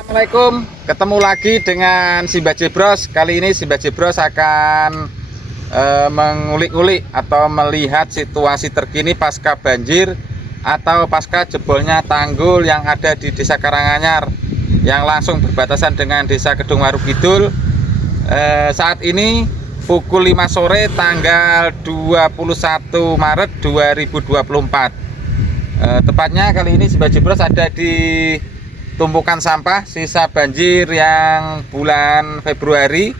Assalamualaikum, ketemu lagi dengan Simba Jebros. Kali ini Simba Jebros akan mengulik-ulik atau melihat situasi terkini pasca banjir atau pasca jebolnya tanggul yang ada di Desa Karanganyar yang langsung berbatasan dengan Desa Kedungwaru Kidul. Saat ini pukul 5 sore tanggal 21 Maret 2024. Tepatnya kali ini Simba Jebros ada di tumpukan sampah sisa banjir yang bulan Februari,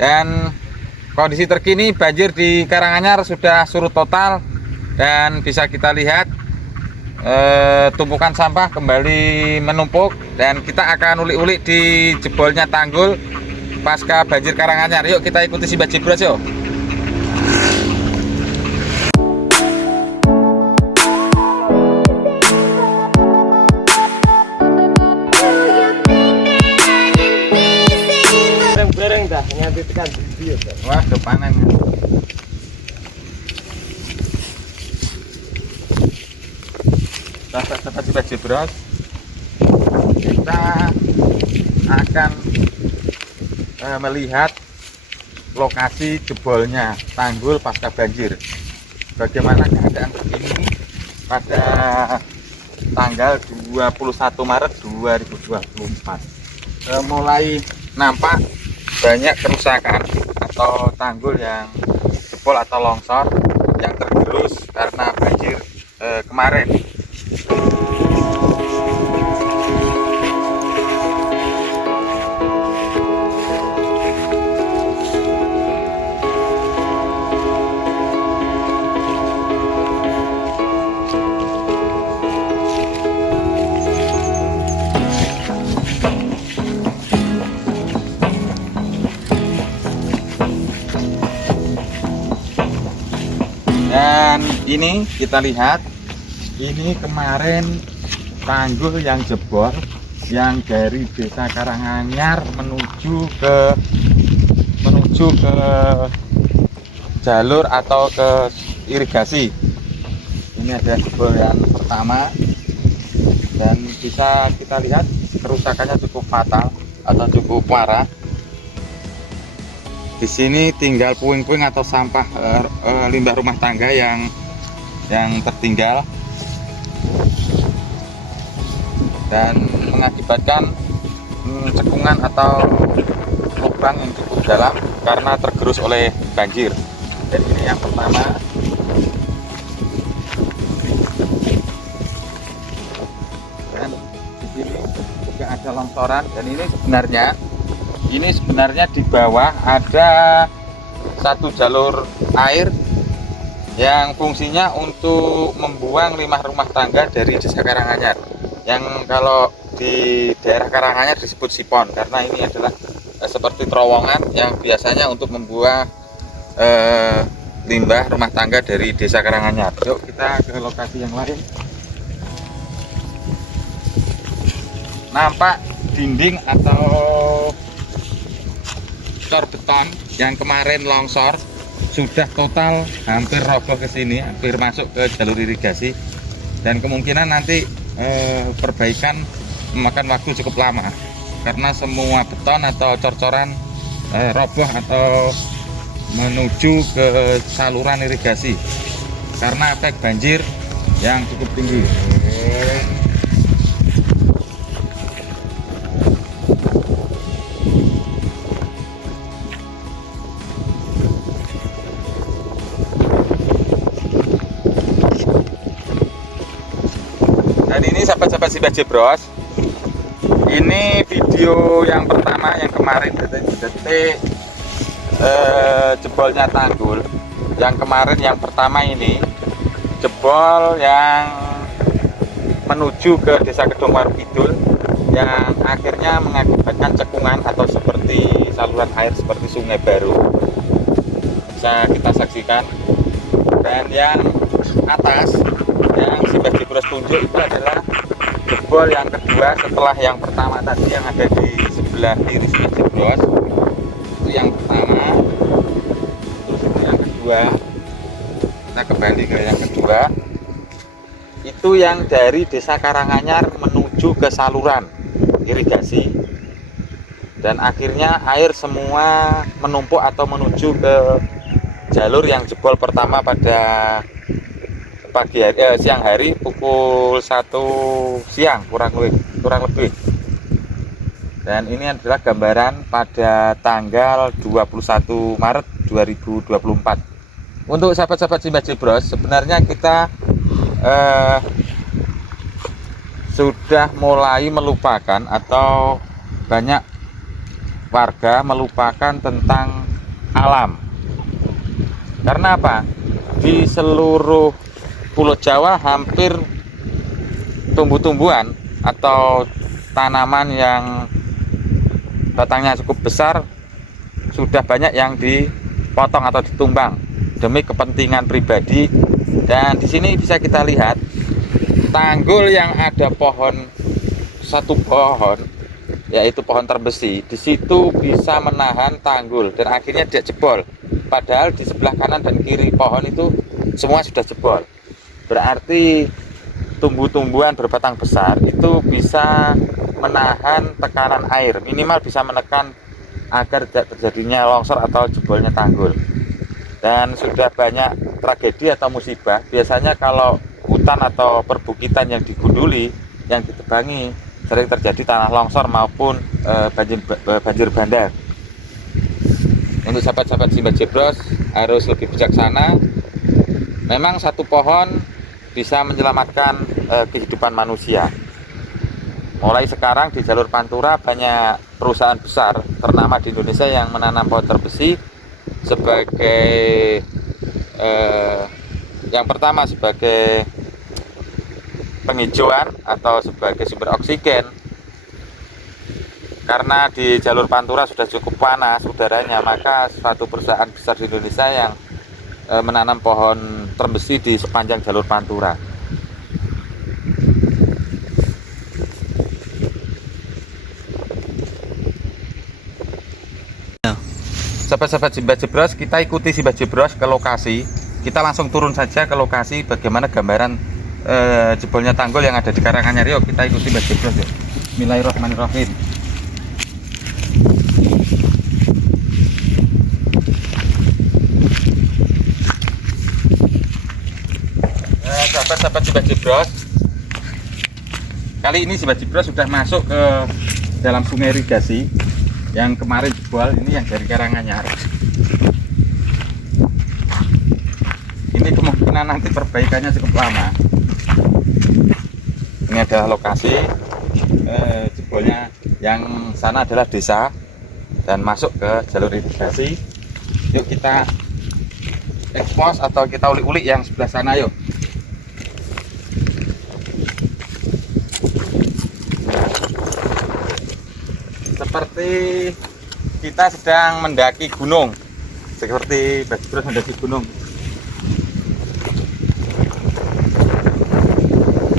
dan kondisi terkini banjir di Karanganyar sudah surut total dan bisa kita lihat tumpukan sampah kembali menumpuk, dan kita akan ulik-ulik di jebolnya tanggul pasca banjir Karanganyar. Yuk kita ikuti Simba Jebros yuk. Bareng dah nganti tekan video. Wah, kepanan ya. Sahabat Simba Jebros, kita akan melihat lokasi jebolnya tanggul pasca banjir. Bagaimana keadaan terkini pada tanggal 21 Maret 2024. Mulai nampak banyak kerusakan atau tanggul yang jebol atau longsor yang tergerus karena banjir kemarin. Dan ini kita lihat, ini kemarin tanggul yang jebol yang dari Desa Karanganyar menuju ke jalur atau ke irigasi. Ini ada jebol yang pertama, dan bisa kita lihat kerusakannya cukup fatal atau cukup parah. Di sini tinggal puing-puing atau sampah limbah rumah tangga yang tertinggal dan mengakibatkan cekungan atau lubang yang cukup dalam karena tergerus oleh banjir. Dan ini yang pertama. Dan di sini juga ada longsoran, dan ini sebenarnya di bawah ada satu jalur air yang fungsinya untuk membuang limbah rumah tangga dari Desa Karanganyar, yang kalau di daerah Karanganyar disebut sipon, karena ini adalah seperti terowongan yang biasanya untuk membuang limbah rumah tangga dari Desa Karanganyar. Yuk kita ke lokasi yang lain. Nampak dinding atau cor beton yang kemarin longsor sudah total hampir roboh ke sini, hampir masuk ke jalur irigasi, dan kemungkinan nanti perbaikan memakan waktu cukup lama karena semua beton atau cor-coran roboh atau menuju ke saluran irigasi karena efek banjir yang cukup tinggi. Dan ini sahabat-sahabat Simba Jebros, ini video yang pertama yang kemarin detik-detik jebolnya tanggul. Yang kemarin yang pertama ini jebol yang menuju ke Desa Kedungwaru Kidul yang akhirnya mengakibatkan cekungan atau seperti saluran air seperti sungai baru, bisa kita saksikan. Dan yang atas yang Simba Jebros tunjuk itu adalah jebol yang kedua setelah yang pertama tadi yang ada di sebelah kiri Simba Jebros. Itu yang pertama, terus itu yang kedua. Kita kembali ke yang kedua. Itu yang dari Desa Karanganyar menuju ke saluran irigasi, dan akhirnya air semua menumpuk atau menuju ke jalur yang jebol pertama pada siang hari pukul 1 siang kurang lebih. Dan ini adalah gambaran pada tanggal 21 Maret 2024. Untuk sahabat-sahabat Simbah Jebros, sebenarnya kita sudah mulai melupakan, atau banyak warga melupakan tentang alam. Karena apa? Di seluruh Pulau Jawa hampir tumbuh-tumbuhan atau tanaman yang batangnya cukup besar sudah banyak yang dipotong atau ditumbang demi kepentingan pribadi. Dan di sini bisa kita lihat tanggul yang ada satu pohon, yaitu pohon terbesi. Di situ bisa menahan tanggul dan akhirnya dia jebol. Padahal di sebelah kanan dan kiri pohon itu semua sudah jebol. Berarti tumbuh-tumbuhan berbatang besar itu bisa menahan tekanan air, minimal bisa menekan agar tidak terjadinya longsor atau jebolnya tanggul. Dan sudah banyak tragedi atau musibah. Biasanya kalau hutan atau perbukitan yang digunduli, yang ditebangi, sering terjadi tanah longsor maupun banjir bandang. Untuk sahabat-sahabat Simbah Jebros harus lebih bijaksana. Memang satu pohon bisa menyelamatkan kehidupan manusia. Mulai sekarang di jalur Pantura banyak perusahaan besar ternama di Indonesia yang menanam pohon terbesi sebagai yang pertama sebagai penghijauan atau sebagai sumber oksigen. Karena di jalur Pantura sudah cukup panas udaranya, maka suatu perusahaan besar di Indonesia yang menanam pohon terbesi di sepanjang jalur Pantura. Sahabat-sahabat Simbah Jebros, kita ikuti Simbah Jebros ke lokasi. Kita langsung turun saja ke lokasi bagaimana gambaran jebolnya tanggul yang ada di Karanganyar. Yuk kita ikuti Simbah Jebros yuk. Bismillahirrahmanirrahim. Sahabat-sahabat Simbah Jebros, kali ini Simbah Jebros sudah masuk ke dalam sungai irigasi yang kemarin jebol. Ini yang dari Karanganyar. Ini kemungkinan nanti perbaikannya cukup lama. Ini adalah lokasi jebolnya. Yang sana adalah desa dan masuk ke jalur irigasi. Yuk kita ekspos atau kita ulik-ulik yang sebelah sana yuk. Seperti kita sedang mendaki gunung, seperti Simbah Jebros mendaki gunung.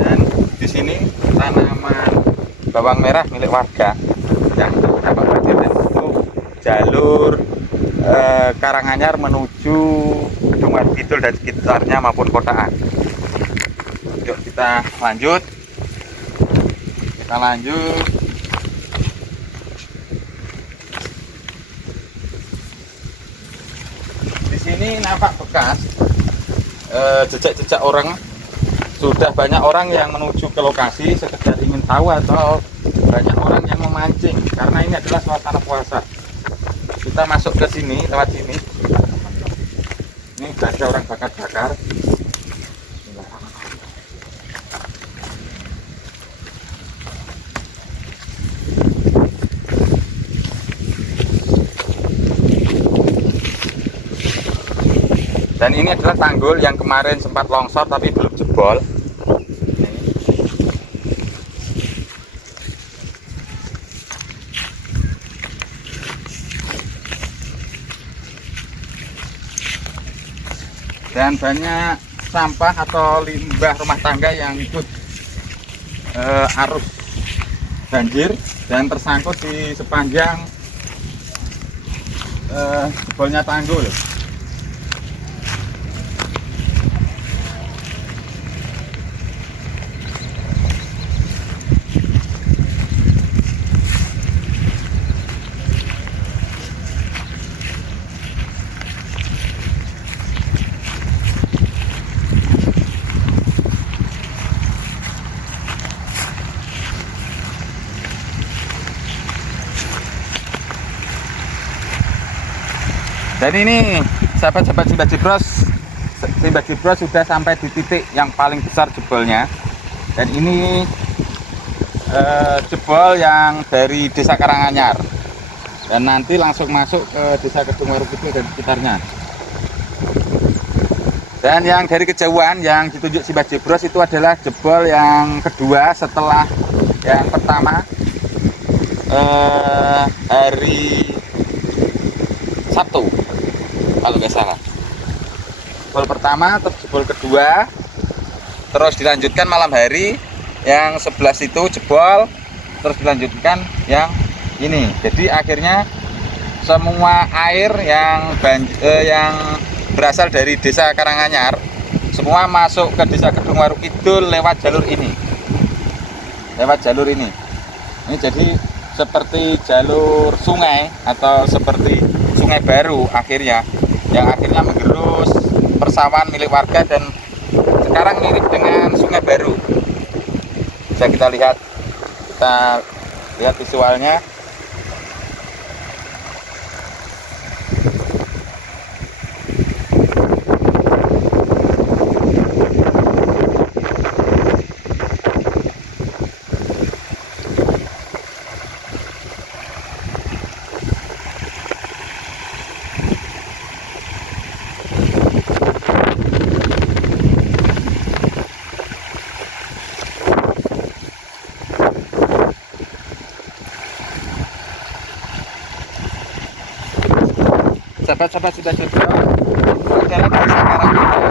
Dan di sini tanaman bawang merah milik warga yang terdampak banjir, dan itu jalur Karanganyar menuju Dumar Kidul dan sekitarnya maupun kotaan. Yuk kita lanjut. Ini nampak bekas jejak-jejak orang. Sudah banyak orang yang menuju ke lokasi sekedar ingin tahu, atau banyak orang yang memancing karena ini adalah suasana puasa. Kita masuk ke sini lewat sini. Ini sudah ada orang bakar-bakar. Dan ini adalah tanggul yang kemarin sempat longsor tapi belum jebol. Dan banyak sampah atau limbah rumah tangga yang ikut arus banjir dan tersangkut di sepanjang jebolnya tanggul. Dan ini sahabat-sahabat Simbah Jebros sudah sampai di titik yang paling besar jebolnya. Dan ini jebol yang dari Desa Karanganyar. Dan nanti langsung masuk ke Desa Kedungwaru Kidul dan sekitarnya. Dan yang dari kejauhan yang ditunjuk Simbah Jebros itu adalah jebol yang kedua setelah yang pertama hari Sabtu kalau nggak salah. Jebol pertama, terus jebol kedua, terus dilanjutkan malam hari yang 11 itu jebol, terus dilanjutkan yang ini. Jadi akhirnya semua air yang berasal dari Desa Karanganyar semua masuk ke Desa Kedungwaru Kidul lewat jalur ini. Ini jadi seperti jalur sungai atau seperti sungai baru akhirnya, yang akhirnya menggerus persawahan milik warga dan sekarang mirip dengan sungai baru. Bisa kita lihat visualnya. Sahabat-sahabat Simbah Jebros, adalah Desa Karanganyar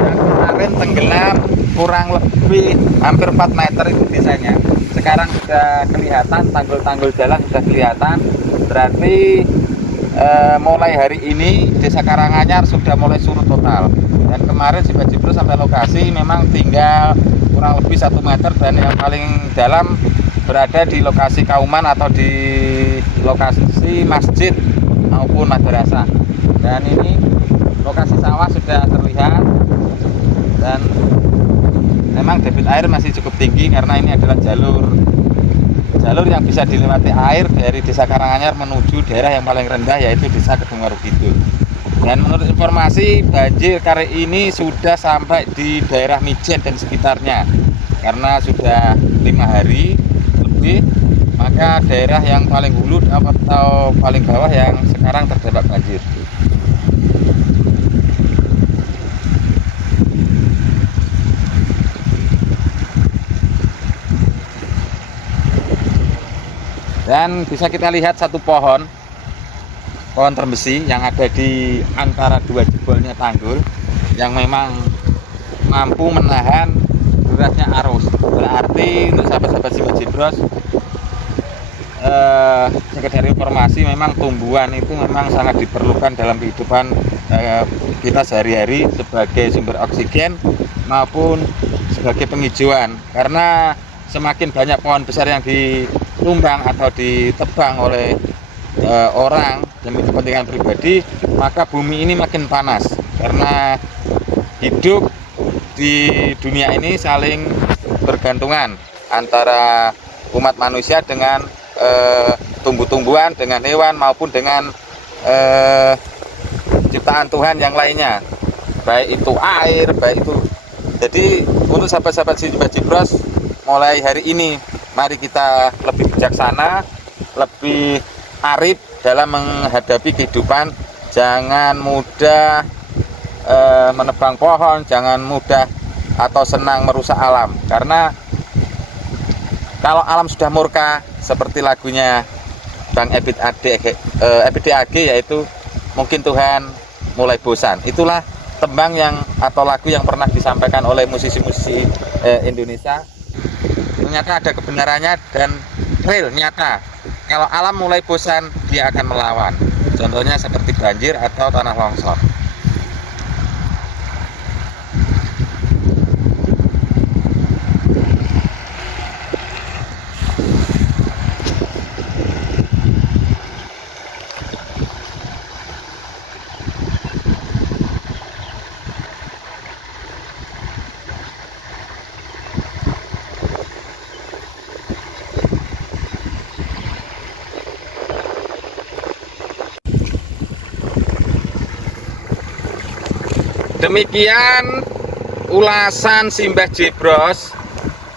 yang kemarin tenggelam kurang lebih hampir 4 meter itu desanya. Sekarang sudah kelihatan, tanggul-tanggul jalan sudah kelihatan. Berarti mulai hari ini Desa Karanganyar sudah mulai surut total. Dan kemarin Simbah Jebros sampai lokasi memang tinggal kurang lebih 1 meter, dan yang paling dalam berada di lokasi Kauman atau di lokasi masjid maupun madrasah. Dan ini lokasi sawah sudah terlihat, dan memang debit air masih cukup tinggi karena ini adalah jalur yang bisa dilewati air dari Desa Karanganyar menuju daerah yang paling rendah, yaitu Desa Kedungwaru Kidul. Dan menurut informasi, banjir kali ini sudah sampai di daerah Mijen dan sekitarnya karena sudah 5 hari lebih. Maka daerah yang paling hulu atau paling bawah yang sekarang terdampak banjir. Dan bisa kita lihat satu pohon terbesi yang ada di antara dua jebolnya tanggul, yang memang mampu menahan derasnya arus. Berarti untuk sahabat-sahabat Simbah Jebros, sekedar informasi, memang tumbuhan itu memang sangat diperlukan dalam kehidupan kita sehari-hari sebagai sumber oksigen maupun sebagai penghijauan. Karena semakin banyak pohon besar yang ditumbang atau ditebang oleh orang demi kepentingan pribadi, maka bumi ini makin panas. Karena hidup di dunia ini saling bergantungan antara umat manusia dengan tumbuh-tumbuhan, dengan hewan maupun dengan ciptaan Tuhan yang lainnya, baik itu air, baik itu. Jadi untuk sahabat-sahabat Simbah Jebros, mulai hari ini mari kita lebih bijaksana, lebih arif dalam menghadapi kehidupan. Jangan mudah menebang pohon, jangan mudah atau senang merusak alam, karena kalau alam sudah murka, seperti lagunya Bang Ebit AG, yaitu mungkin Tuhan mulai bosan. Itulah tembang atau lagu yang pernah disampaikan oleh musisi-musisi Indonesia. Ternyata ada kebenarannya dan real, nyata. Kalau alam mulai bosan, dia akan melawan. Contohnya seperti banjir atau tanah longsor. Demikian ulasan Simbah Jebros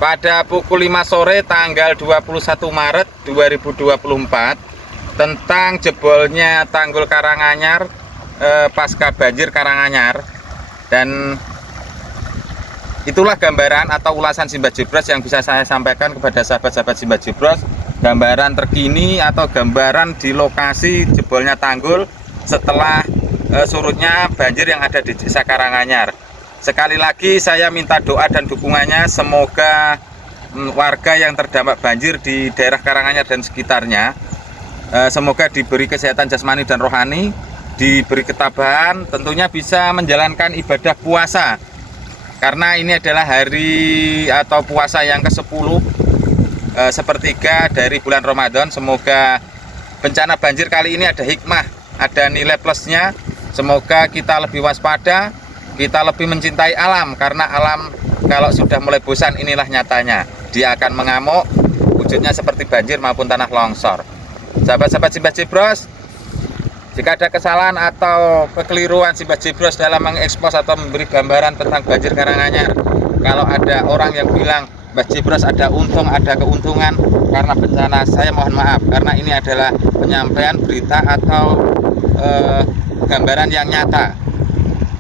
pada pukul 5 sore tanggal 21 Maret 2024 tentang jebolnya tanggul Karanganyar pasca banjir Karanganyar. Dan itulah gambaran atau ulasan Simbah Jebros yang bisa saya sampaikan kepada sahabat-sahabat Simbah Jebros. Gambaran terkini atau gambaran di lokasi jebolnya tanggul setelah surutnya banjir yang ada di Desa Karanganyar. Sekali lagi saya minta doa dan dukungannya, semoga warga yang terdampak banjir di daerah Karanganyar dan sekitarnya semoga diberi kesehatan jasmani dan rohani, diberi ketabahan, tentunya bisa menjalankan ibadah puasa. Karena ini adalah hari atau puasa yang ke-10 sepertiga dari bulan Ramadan. Semoga bencana banjir kali ini ada hikmah, ada nilai plusnya. Semoga kita lebih waspada, kita lebih mencintai alam, karena alam kalau sudah mulai bosan inilah nyatanya. Dia akan mengamuk, wujudnya seperti banjir maupun tanah longsor. Sahabat-sahabat Simbah Jebros, jika ada kesalahan atau kekeliruan Simbah Jebros dalam mengekspos atau memberi gambaran tentang banjir Karanganyar, kalau ada orang yang bilang Mbah Jebros ada untung, ada keuntungan karena bencana, saya mohon maaf, karena ini adalah penyampaian berita atau gambaran yang nyata.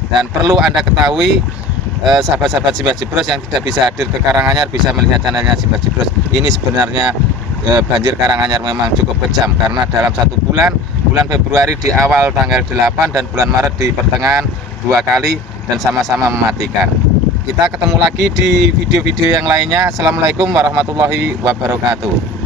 Dan perlu Anda ketahui, sahabat-sahabat Simbah Jebros yang tidak bisa hadir ke Karanganyar bisa melihat channelnya Simbah Jebros. Ini sebenarnya banjir Karanganyar memang cukup kejam, karena dalam satu bulan Februari di awal tanggal 8 dan bulan Maret di pertengahan 2 kali dan sama-sama mematikan. Kita ketemu lagi di video-video yang lainnya. Assalamualaikum warahmatullahi wabarakatuh.